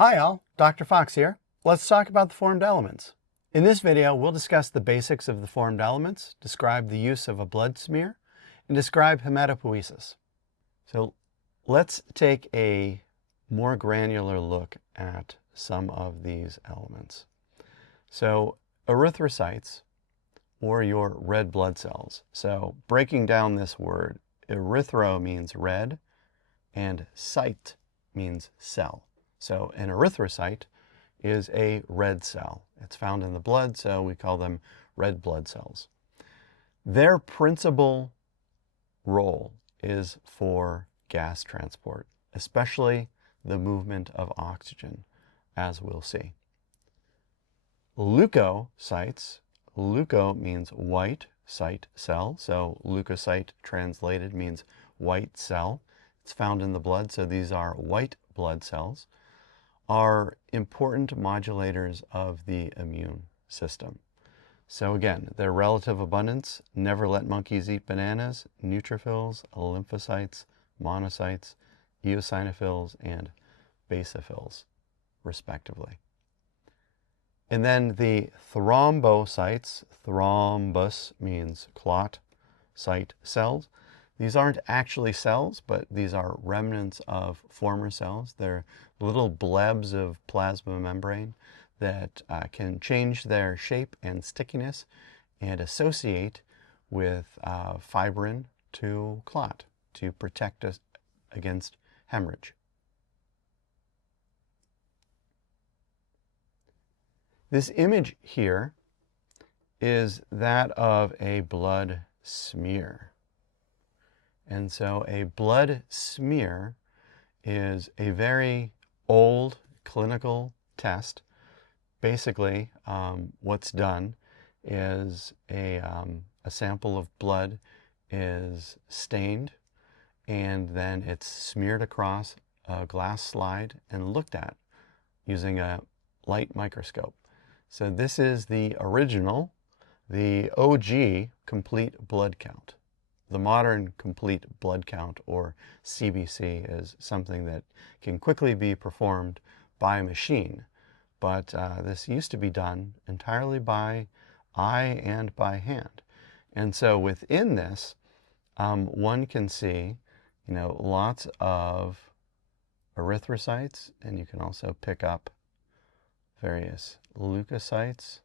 Hi all, Dr. Fox here. Let's talk about the formed elements. In this video, we'll discuss the basics of the formed elements, describe the use of a blood smear, and describe hematopoiesis. So let's take a more granular look at some of these elements. So erythrocytes, or your red blood cells. So breaking down this word, erythro means red, and cyte means cell. So an erythrocyte is a red cell. It's found in the blood, so we call them red blood cells. Their principal role is for gas transport, especially the movement of oxygen, as we'll see. Leukocytes, leuko means white cyte cell, so leukocyte translated means white cell. It's found in the blood, so these are white blood cells, are important modulators of the immune system. So again, their relative abundance: never let monkeys eat bananas, neutrophils, lymphocytes, monocytes, eosinophils, and basophils, respectively. And then the thrombocytes, thrombus means clot, cyte cells. These aren't actually cells, but these are remnants of former cells. They're little blebs of plasma membrane that can change their shape and stickiness and associate with fibrin to clot to protect us against hemorrhage. This image here is that of a blood smear. And so a blood smear is a very old clinical test. Basically, what's done is a sample of blood is stained, and then it's smeared across a glass slide and looked at using a light microscope. So this is the original, the OG complete blood count. The modern complete blood count, or CBC, is something that can quickly be performed by a machine, but this used to be done entirely by eye and by hand. And so within this, one can see, lots of erythrocytes, and you can also pick up various leukocytes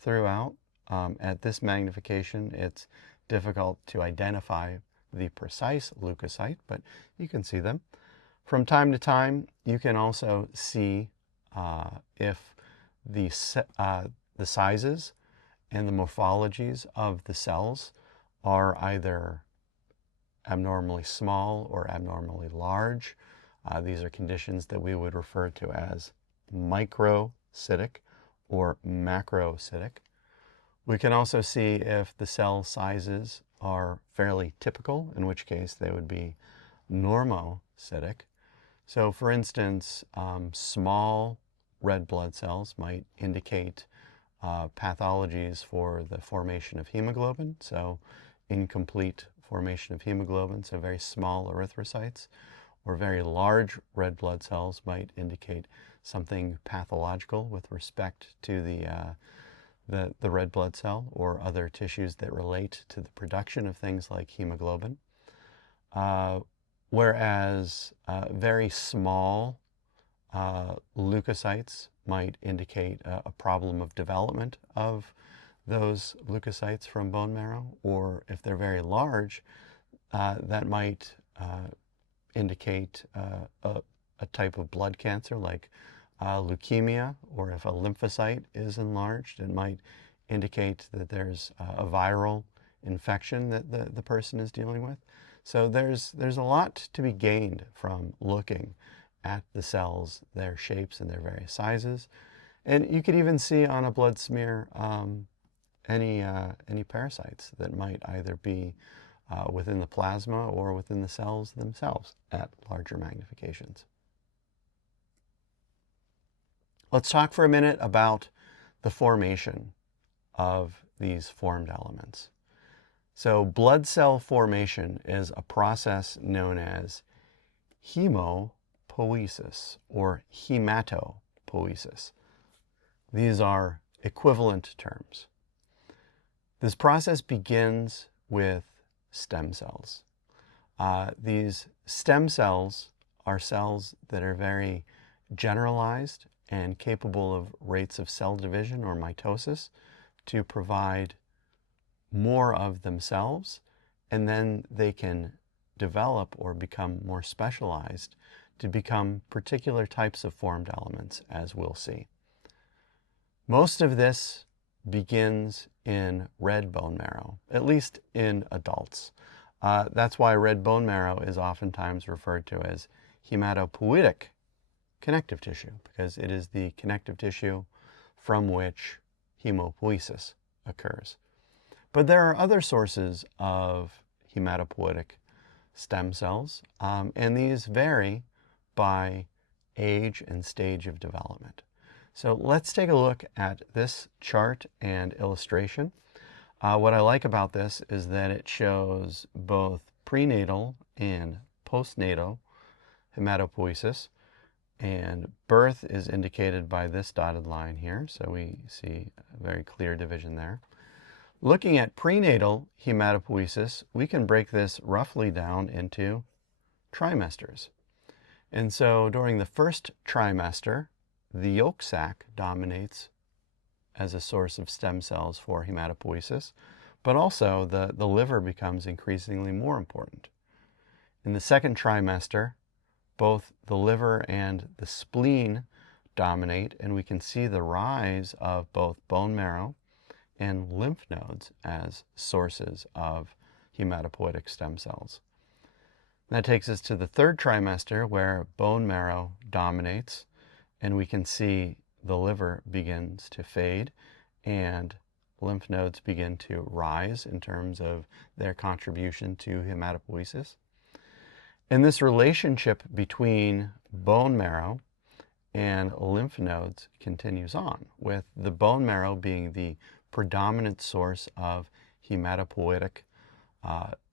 throughout. At this magnification, it's difficult to identify the precise leukocyte, but you can see them. From time to time, you can also see if the sizes and the morphologies of the cells are either abnormally small or abnormally large. These are conditions that we would refer to as microcytic or macrocytic. We can also see if the cell sizes are fairly typical, in which case they would be normocytic. So for instance, small red blood cells might indicate pathologies for the formation of hemoglobin, so incomplete formation of hemoglobin, so very small erythrocytes. Or very large red blood cells might indicate something pathological with respect to the red blood cell or other tissues that relate to the production of things like hemoglobin. Whereas very small leukocytes might indicate a problem of development of those leukocytes from bone marrow, or if they're very large, that might indicate a type of blood cancer like leukemia, or if a lymphocyte is enlarged, it might indicate that there's a viral infection that the person is dealing with. So there's a lot to be gained from looking at the cells, their shapes and their various sizes. And you could even see on a blood smear any parasites that might either be within the plasma or within the cells themselves at larger magnifications. Let's talk for a minute about the formation of these formed elements. So blood cell formation is a process known as hematopoiesis. poiesis or hematopoiesis. These are equivalent terms. This process begins with stem cells. These stem cells are cells that are very generalized and capable of rates of cell division or mitosis to provide more of themselves, and then they can develop or become more specialized to become particular types of formed elements, as we'll see. Most of this begins in red bone marrow, at least in adults. That's why red bone marrow is oftentimes referred to as hematopoietic connective tissue, because it is the connective tissue from which hemopoiesis occurs. But there are other sources of hematopoietic stem cells, and these vary by age and stage of development. So let's take a look at this chart and illustration. What I like about this is that it shows both prenatal and postnatal hematopoiesis, and birth is indicated by this dotted line here, so we see a very clear division there. Looking at prenatal hematopoiesis, we can break this roughly down into trimesters. And so during the first trimester, the yolk sac dominates as a source of stem cells for hematopoiesis, but also the liver becomes increasingly more important. In the second trimester, both the liver and the spleen dominate, and we can see the rise of both bone marrow and lymph nodes as sources of hematopoietic stem cells. That takes us to the third trimester, where bone marrow dominates, and we can see the liver begins to fade and lymph nodes begin to rise in terms of their contribution to hematopoiesis. And this relationship between bone marrow and lymph nodes continues on, with the bone marrow being the predominant source of hematopoietic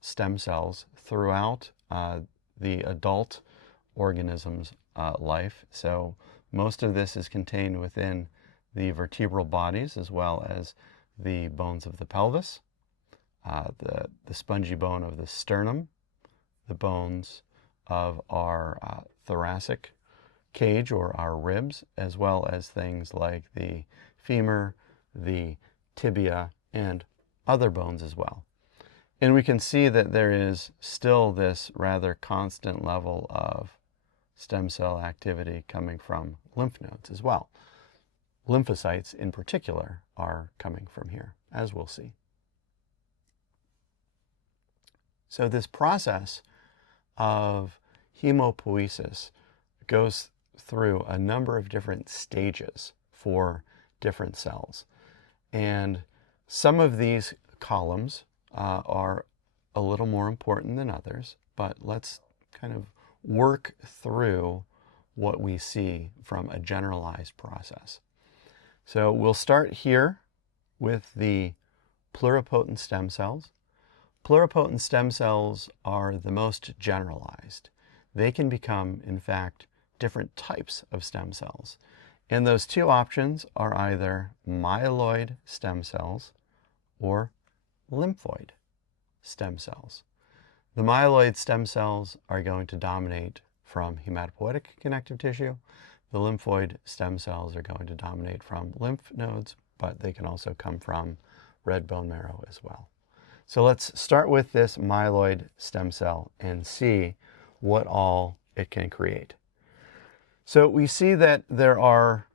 stem cells throughout the adult organism's life. So most of this is contained within the vertebral bodies as well as the bones of the pelvis, the spongy bone of the sternum, the bones of our thoracic cage or our ribs, as well as things like the femur, the tibia, and other bones as well. And we can see that there is still this rather constant level of stem cell activity coming from lymph nodes as well. Lymphocytes in particular are coming from here, as we'll see. So this process of hemopoiesis goes through a number of different stages for different cells. And some of these columns are a little more important than others, but let's kind of work through what we see from a generalized process. So we'll start here with the pluripotent stem cells. Pluripotent stem cells are the most generalized. They can become, in fact, different types of stem cells. And those two options are either myeloid stem cells or lymphoid stem cells. The myeloid stem cells are going to dominate from hematopoietic connective tissue. The lymphoid stem cells are going to dominate from lymph nodes, but they can also come from red bone marrow as well. So let's start with this myeloid stem cell and see what all it can create. So we see that there are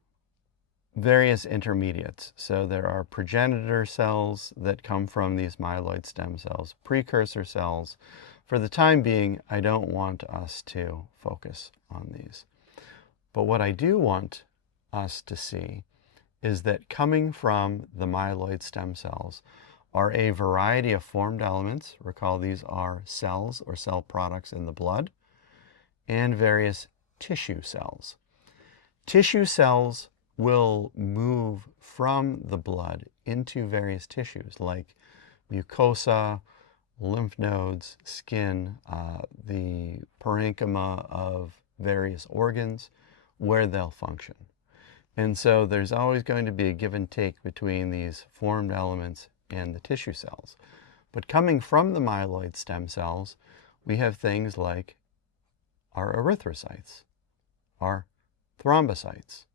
various intermediates. So there are progenitor cells that come from these myeloid stem cells, precursor cells. For the time being, I don't want us to focus on these. But what I do want us to see is that coming from the myeloid stem cells are a variety of formed elements. Recall these are cells or cell products in the blood, and various tissue cells. Tissue cells will move from the blood into various tissues like mucosa, lymph nodes, skin, the parenchyma of various organs, where they'll function. And so there's always going to be a give and take between these formed elements and the tissue cells. But coming from the myeloid stem cells, we have things like our erythrocytes, our thrombocytes,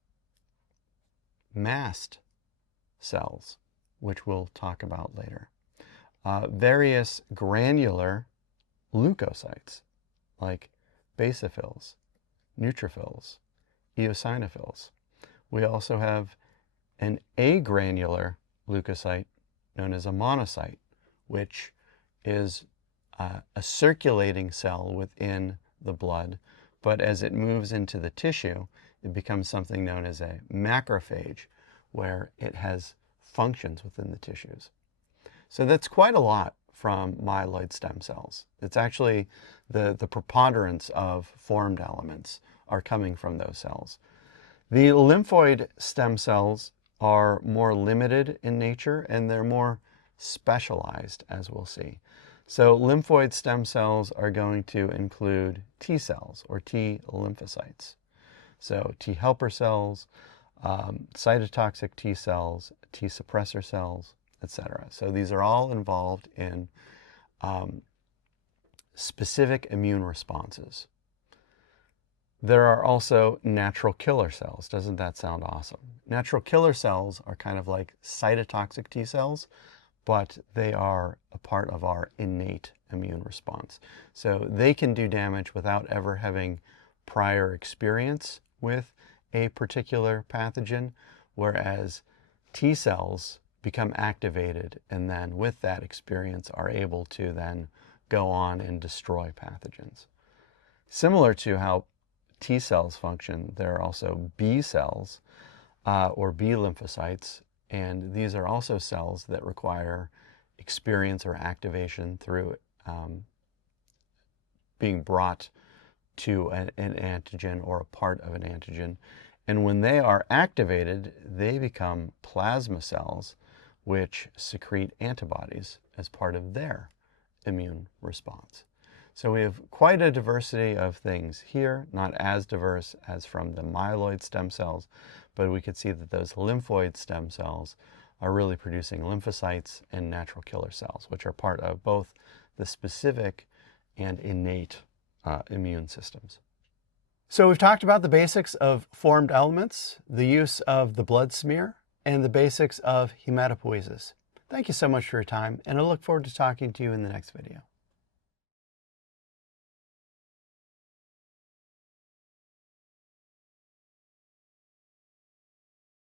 mast cells, which we'll talk about later, various granular leukocytes like basophils, neutrophils, eosinophils. We also have an agranular leukocyte known as a monocyte, which is a circulating cell within the blood, but as it moves into the tissue, it becomes something known as a macrophage, where it has functions within the tissues. So that's quite a lot from myeloid stem cells. It's actually the preponderance of formed elements are coming from those cells. The lymphoid stem cells are more limited in nature and they're more specialized, as we'll see. So lymphoid stem cells are going to include T cells or T lymphocytes. So T helper cells, cytotoxic T cells, T suppressor cells, etc. So these are all involved in specific immune responses. There are also natural killer cells. Doesn't that sound awesome? Natural killer cells are kind of like cytotoxic T cells, but they are a part of our innate immune response. So they can do damage without ever having prior experience with a particular pathogen, whereas T cells become activated and then with that experience are able to then go on and destroy pathogens. Similar to how T cells function, there are also B cells or B lymphocytes, and these are also cells that require experience or activation through being brought to an antigen or a part of an antigen. And when they are activated, they become plasma cells, which secrete antibodies as part of their immune response. So we have quite a diversity of things here, not as diverse as from the myeloid stem cells, but we could see that those lymphoid stem cells are really producing lymphocytes and natural killer cells, which are part of both the specific and innate immune systems. So we've talked about the basics of formed elements, the use of the blood smear, and the basics of hematopoiesis. Thank you so much for your time, and I look forward to talking to you in the next video.